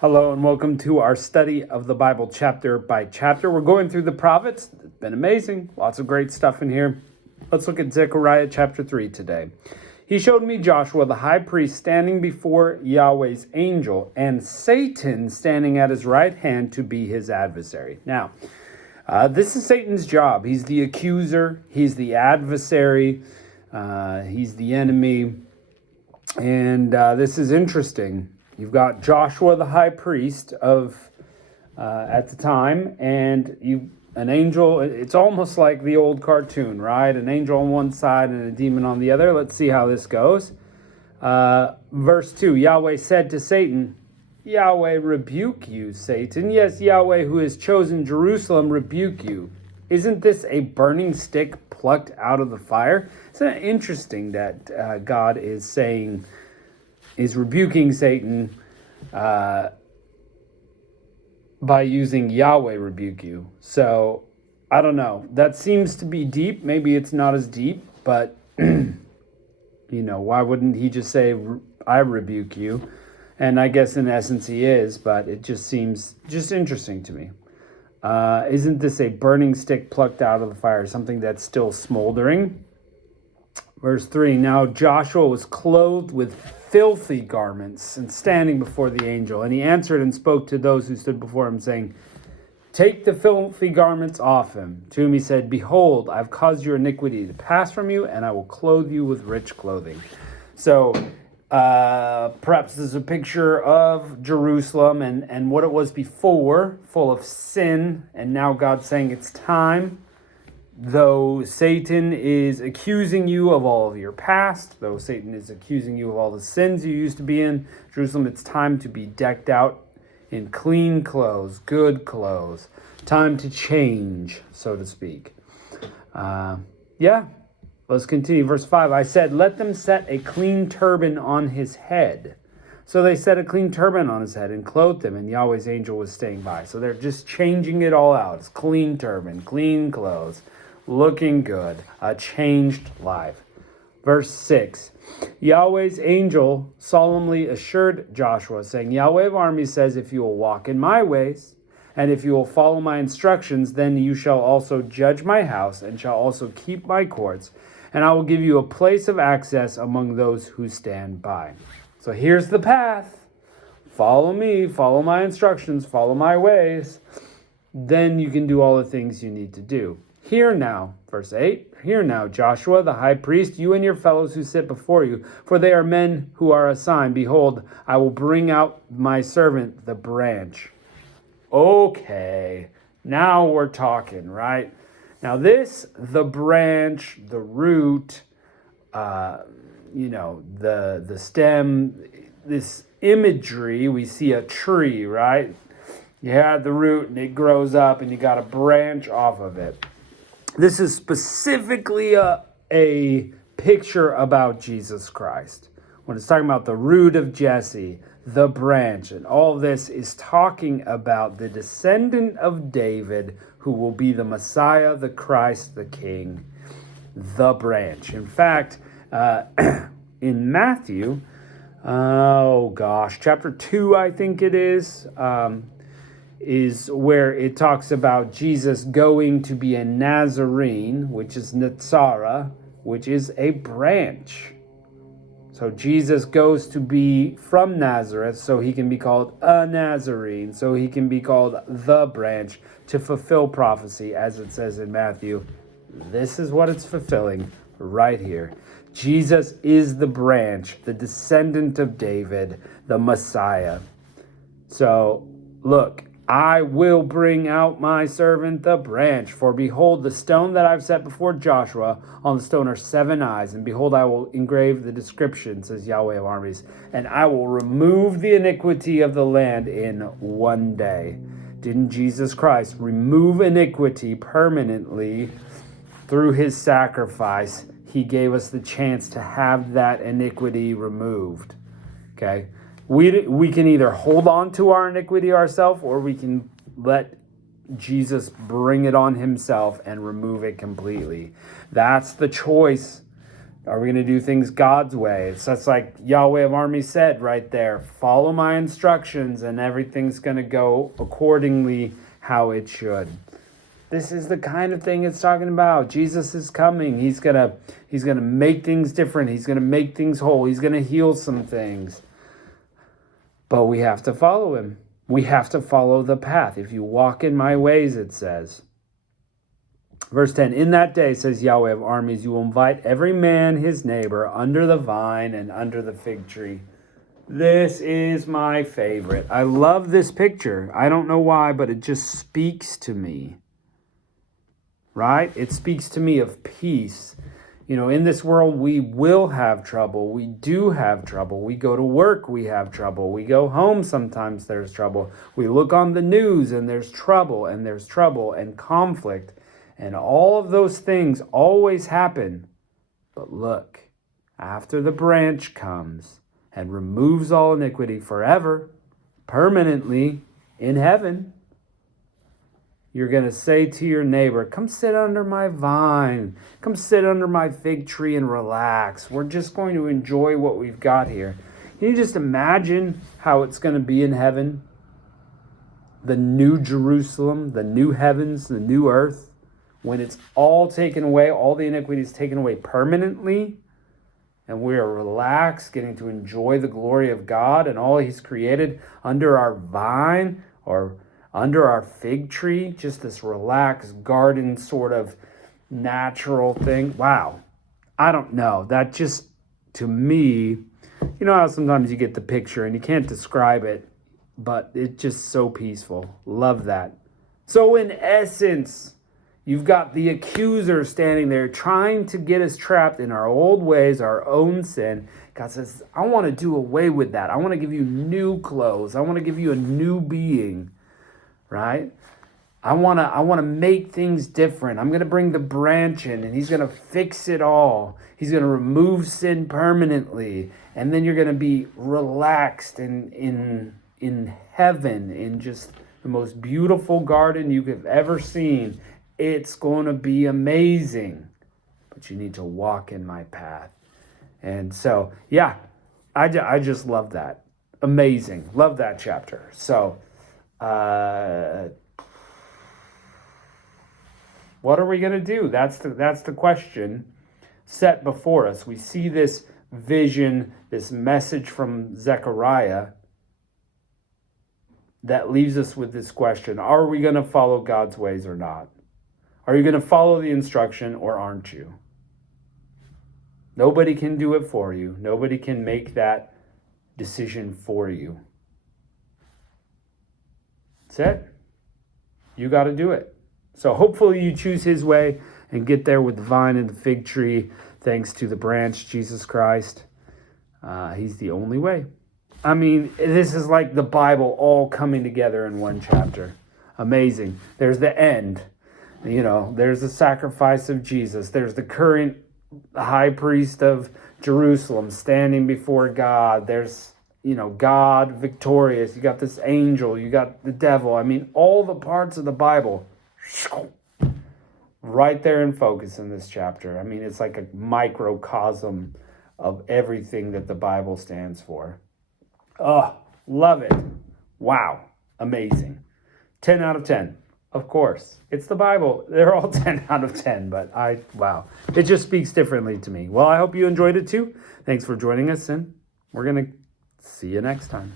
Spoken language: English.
Hello and welcome to our study of the Bible chapter by chapter. We're going through the prophets. It's been amazing. Lots of great stuff in here. Let's look at Zechariah chapter 3 today. He showed me Joshua the high priest standing before Yahweh's angel and Satan standing at his right hand to be his adversary. Now, this is Satan's job. He's the accuser. He's the adversary. He's the enemy. And this is interesting. You've got Joshua, the high priest at the time, and an angel. It's almost like the old cartoon, right? An angel on one side and a demon on the other. Let's see how this goes. Verse 2, Yahweh said to Satan, Yahweh rebuke you, Satan. Yes, Yahweh who has chosen Jerusalem rebuke you. Isn't this a burning stick plucked out of the fire? Isn't it interesting that God is rebuking Satan by using Yahweh rebuke you. So, I don't know. That seems to be deep. Maybe it's not as deep, but, why wouldn't he just say, I rebuke you? And I guess in essence he is, but it just seems just interesting to me. Isn't this a burning stick plucked out of the fire, something that's still smoldering? Verse 3, now Joshua was clothed with filthy garments and standing before the angel. And he answered and spoke to those who stood before him, saying, take the filthy garments off him. To whom he said, behold, I've caused your iniquity to pass from you, and I will clothe you with rich clothing. So perhaps this is a picture of Jerusalem and what it was before, full of sin. And now God's saying it's time. Though Satan is accusing you of all of your past, though Satan is accusing you of all the sins you used to be in, Jerusalem, it's time to be decked out in clean clothes, good clothes. Time to change, so to speak. Let's continue. Verse 5, I said, let them set a clean turban on his head. So they set a clean turban on his head and clothed him, and Yahweh's angel was staying by. So they're just changing it all out. It's clean turban, clean clothes. Looking good, a changed life. Verse 6, Yahweh's angel solemnly assured Joshua, saying, Yahweh of armies says, if you will walk in my ways, and if you will follow my instructions, then you shall also judge my house, and shall also keep my courts, and I will give you a place of access among those who stand by. So here's the path. Follow me, follow my instructions, follow my ways. Then you can do all the things you need to do. Hear now, verse 8, hear now, Joshua, the high priest, you and your fellows who sit before you, for they are men who are assigned. Behold, I will bring out my servant, the branch. Okay, now we're talking, right? Now this, the branch, the root, the stem, this imagery, we see a tree, right? You have the root and it grows up and you got a branch off of it. This is specifically a picture about Jesus Christ. When it's talking about the root of Jesse, the branch, and all of this is talking about the descendant of David who will be the Messiah, the Christ, the King, the branch. In fact, in Matthew, chapter 2, I think it is where it talks about Jesus going to be a Nazarene, which is Netzara, which is a branch. So Jesus goes to be from Nazareth, so he can be called a Nazarene, so he can be called the branch, to fulfill prophecy, as it says in Matthew. This is what it's fulfilling right here. Jesus is the branch, the descendant of David, the Messiah. So, look, I will bring out my servant the branch. For behold, the stone that I've set before Joshua, on the stone are 7 eyes. And behold, I will engrave the description, says Yahweh of armies. And I will remove the iniquity of the land in one day. Didn't Jesus Christ remove iniquity permanently through his sacrifice? He gave us the chance to have that iniquity removed. Okay? We can either hold on to our iniquity ourselves, or we can let Jesus bring it on himself and remove it completely. That's the choice. Are we going to do things God's way? It's just like Yahweh of Armies said right there. Follow my instructions and everything's going to go accordingly how it should. This is the kind of thing it's talking about. Jesus is coming. He's gonna make things different. He's gonna make things whole. He's gonna heal some things. But we have to follow him. We have to follow the path. If you walk in my ways, it says. Verse 10, in that day, says Yahweh of Armies, you will invite every man his neighbor under the vine and under the fig tree. This is my favorite. I love this picture. I don't know why, but it just speaks to me. Right? It speaks to me of peace. You know, in this world, we will have trouble. We do have trouble. We go to work, we have trouble. We go home, sometimes there's trouble. We look on the news and there's trouble and conflict. And all of those things always happen. But look, after the branch comes and removes all iniquity forever, permanently in heaven, you're going to say to your neighbor, come sit under my vine. Come sit under my fig tree and relax. We're just going to enjoy what we've got here. Can you just imagine how it's going to be in heaven? The new Jerusalem, the new heavens, the new earth. When it's all taken away, all the iniquity is taken away permanently. And we are relaxed, getting to enjoy the glory of God and all he's created under our vine or under our fig tree, just this relaxed garden sort of natural thing. Wow. I don't know. That just, to me, you know how sometimes you get the picture and you can't describe it, but it's just so peaceful. Love that. So in essence, you've got the accuser standing there trying to get us trapped in our old ways, our own sin. God says, I want to do away with that. I want to give you new clothes. I want to give you a new being. Right? I want to make things different. I'm going to bring the branch in and he's going to fix it all. He's going to remove sin permanently. And then you're going to be relaxed in heaven, in just the most beautiful garden you could have ever seen. It's going to be amazing. But you need to walk in my path. And so, yeah, I just love that. Amazing. Love that chapter. So, what are we going to do? That's the question set before us. We see this vision, this message from Zechariah that leaves us with this question. Are we going to follow God's ways or not? Are you going to follow the instruction or aren't you? Nobody can do it for you. Nobody can make that decision for you. That's it. You got to do it. So hopefully you choose his way and get there with the vine and the fig tree, thanks to the branch, Jesus Christ. He's the only way. I mean, this is like the Bible all coming together in one chapter. Amazing. There's the end. You know, there's the sacrifice of Jesus. There's the current high priest of Jerusalem standing before God. There's, you know, God victorious. You got this angel. You got the devil. I mean, all the parts of the Bible right there in focus in this chapter. I mean, it's like a microcosm of everything that the Bible stands for. Oh, love it. Wow. Amazing. 10 out of 10. Of course. It's the Bible. They're all 10 out of 10, but wow. It just speaks differently to me. Well, I hope you enjoyed it too. Thanks for joining us, and we're going to see you next time.